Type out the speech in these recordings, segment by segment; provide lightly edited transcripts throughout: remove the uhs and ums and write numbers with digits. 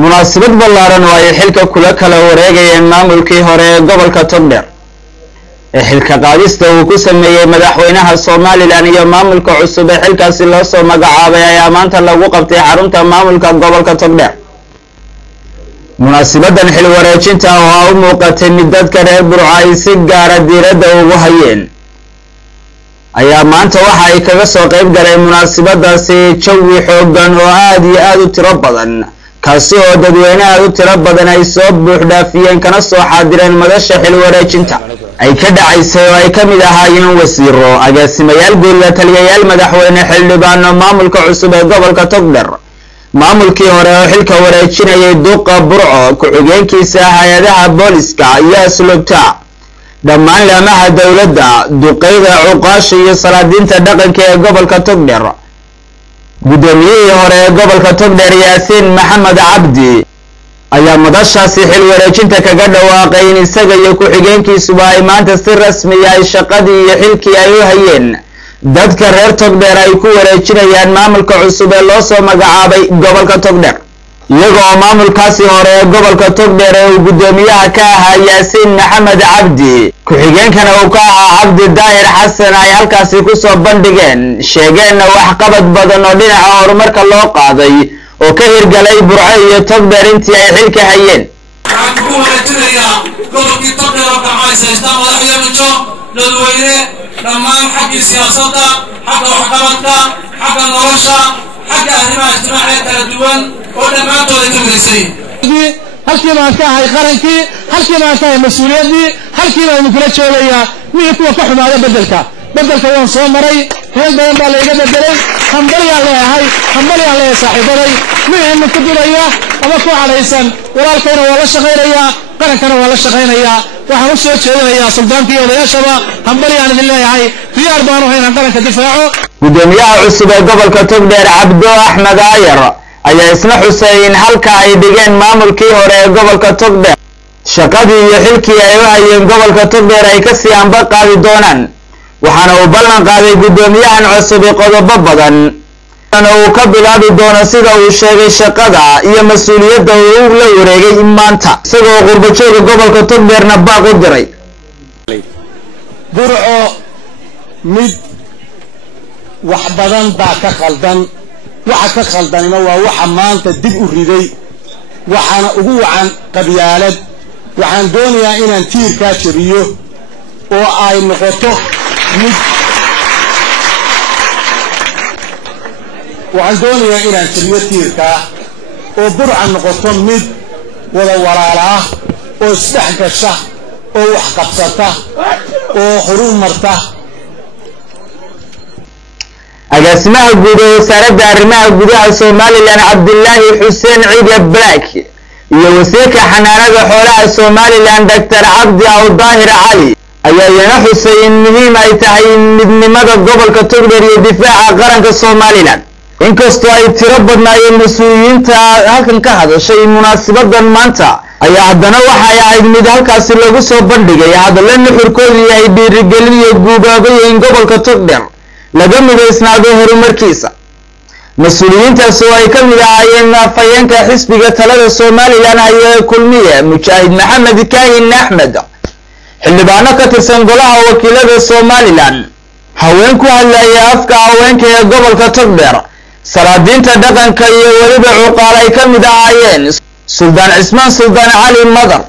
munaasabad ballaaran oo ay xilka kula kala wareegayeen maamulkii hore ee gobolka Togdheer ee xilka qaadista uu ku sameeyay madaxweynaha Soomaaliland iyo maamulka cusub ee xilkaasi loo soo magacaabay ayaa maanta lagu qabtay xarunta maamulka gobolka Togdheer. munaasabadan xil wareejinta oo u muuqatay mid dadka reer Burco ay si gaar ah diiradda ugu hayeen ayaa maanta waxa ay kaga soo qayb galeen munaasabadaasi jawi xooggan oo aad iyo aad u tiro badan kaasi oo dadweynaha u tiro badan ay soo buux dhaafiyeen kana soo xaadireen madasha xil wareejinta ay ka dhacaysay oo ay ka mid ahaayeen wasiiro, agaasimayaal guud, taliyayaal madaxweyne, xildhibaano, maamulka cusub ee gobolka Togdheer, maamulkii hore oo xilka wareejinayay duqa Burco, ku-xigeenkiisa hay'adaha booliska iyo asluubta, dhammaan laamaha dawladda, duqeyda, cuqaasha iyo salaadiinta dhaqanka ee gobolka Togdheer. gudoomiyihii hore ee gobolka Togdheer Yaasiin Maxamed Cabdi ayaa madashaasi xil wareejinta kaga dhawaaqay in isaga iyo ku-xigeenkiisuba ay maanta si rasmi ah shaqadii iyo xilkii ay u hayeen dadka reer Togdheer ay ku wareejinayaan maamulka cusub ee loo soo magacaabay gobolka Togdheer, iyagoo maamulkaasi hore ee gobolka Togdheer ee uu gudoomiyaha ka ahaa Yaasiin Maxamed Cabdi, ku-xigeenkana uu ka ahaa Cabdi Daahir Xasan ay halkaasi ku soo bandhigeen sheegeen waxqabad badan oo dhinaca horumarka loo qaaday oo ka hirgalay Burco iyo Togdheer intii ay xilka hayeen. dhammaan xagga siyaasadda, xagga waxqabadka, xagga nolosha, xagga arrimaha ijtimaaciga kala duwan oo dhammaantood ay ka midaysan yihiin. halkii baan ka ahay qarankii, halkii baan ka ahay mas-uuliyaddii, halkii baan kula joogayaa wixii kuwa ka xumaada beddelka waan soo maray, heel badan baa layga bedelay, hambalyaan leeyahay saaxiibaday, wixii ku dilaya ama ku cadhaysan walaalkayna waa la shaqaynayaa, qarankana waa la shaqaynayaa. waxaan u soo jeedinayaa suldaanka odayaashaba hambalyaan idin leeyahay, diyaar baan u haynaa qaranka difaaco. gudoomiyaha cusub ee gobolka Togdheer Cabdo Axmed Aayar ayaa isna xusay in halka ay dhigeen maamulkii hore ee gobolka Togdheer shaqadii iyo xilkii ay u hayeen gobolka Togdheer ay ka sii anba qaadi doonaan, waxaana uu ballan qaaday gudoomiyahan cusub qodobo badan uu ka bilaabi doono sida uu sheegay shaqada iyo mas'uuliyadda uu la wareegay maanta, isagoo qurbajooga gobolka Togdheerna baaq u diray. Burco mid wax badan baa ka khaldan, waxa ka khaldanina waa waxa maanta dib u riday, waxaana ugu wacan qabyaalad. waxaan doonayaa inaan tiirkaa jabiyo oo ay noqoto mid tiirkaa oo Burco noqoto mid wada walaala ah oo isdhex gasha oo wax qabsata oo horumarta. agaasimaha guud ee wasaaradda arrimaha gudaha Soomaaliland Cabdillaahi Xuseen Ciide Black iyo wasiirka xanaanada xoolaha Soomaaliland Dr. Cabdi Daahir Cali ayaa iyana xusay in muhiim ay tahay midnimada gobolka Togdheer iyo difaaca qaranka Soomaaliland. inkastoo ay tiro badnaayeen mas'uuliyiinta halkan ka hadashay munaasabadan maanta ayaa haddana waxay ahayd mid halkaasi lagu soo bandhigay hadallo nuxurkoodu yahay dhiirigelin iyo guubaabay in gobolka Togdheer laga midaysnaado horumarkiisa. mas-uuliyiintaas oo ay ka mid ahaayeen afhayeenka xisbiga talada Soomaaliland ee kulmiye Mujaahid Maxamed Kaahin Axmed, xildhibaano ka tirsan golaha wakiilada Soomaaliland, haween ku hadlaya afka haweenka ee gobolka Togdheer, salaadiinta dhaqanka iyo weliba cuqaal ay ka mid ahaayeen Suldaan Cismaan Suldaan Cali Madar.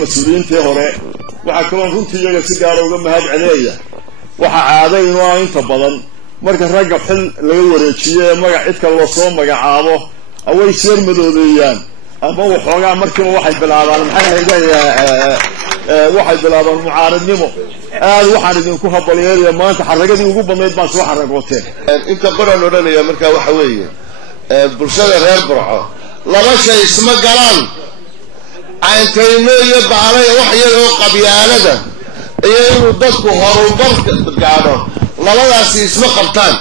mas-uuliyiintii hore waxaa kaloo runtii iyaga si gaara uga mahad celeeya. waxaa caado inuu ah inta badan marka ragga xil laga wareejiyo ee magac cid kale loo soo magacaabo away sheer madoodeeyaan ama waxoogaa markiiba waxay bilaabaan mucaaradnimo. aad waxaan idinku habalyeelaya maanta xaragadii ugu badnayd baan soo xaragooteen. inta badan odhanaya markaa waxa weeye bulshada reer Burco laba shay isma galaan, cayntayno iyo baalaya wax yar oo qabyaalada iyo inuu dadku horumar gaadho, labadaasi isma qabtaan.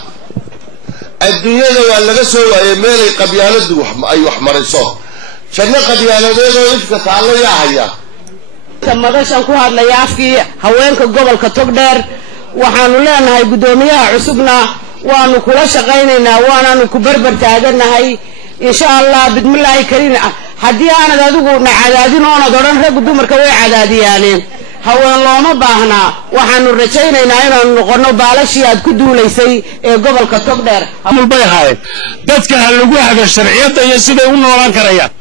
adduunyada waa laga soo waayay meelay qabyaaladu ay wax mariso. janno qabyaaladeed oo ifka taallo yaa haya. madashan ku hadlaya afkii haweenka gobolka Togdheer waxaanu leenahay gudoomiyaha cusubna waanu kula shaqaynaynaa, waanaanu ku barbar taaganahay insha allah bidmillaahi kariin haddii aanad adigu na cadaadin oonad odhan raggu dumarka way cadaadiyaaneen haween looma baahnaa waxaanu rajaynaynaa inaanu noqono baalashii aad ku duulaysay ee gobolka togdheer bay ahaayeen dadka ha lagu haga sharciyadda iyo siday u noolaan karayaan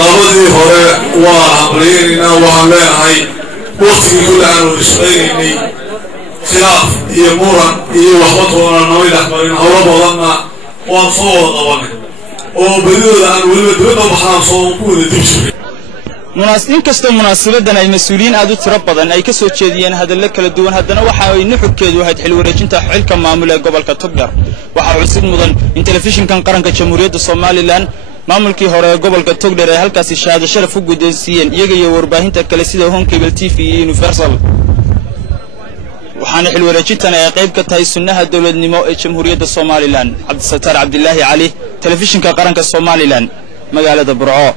labadii hore waa hambalyeynayna waxaan leenahay waqtigii kule aanu isqaynaynay khilaaf iyo muran iyo waxba toona namay dhexmarin howlo badanna waan soo wada qabanay oo badidooda aan weliba dibadda baxnaan soo ku wada dib jiray inkastoo munaasabadan ay mas-uuliyiin aad u tiro badan ay ka soo jeediyeen hadallo kala duwan haddana waxa ay nuxurkeedu ahayd xil wareejinta xilka maamul ee gobolka togdheer waxaa xusid mudan in telefishinkan qaranka jamhuuriyadda somalilan maamulkii hore ee gobolka togdheer ay halkaasi shahaado sharaf u guddoonsiiyeen iyaga iyo warbaahinta kale sida Honkebel TV iyo Universal waxaana xil wareejintan ay qayb ka tahay sunnaha dawladnimo ee jamhuuriyadda somalilan cabdisataar cabdilaahi cali telefishinka qaranka somalilan magaalada burco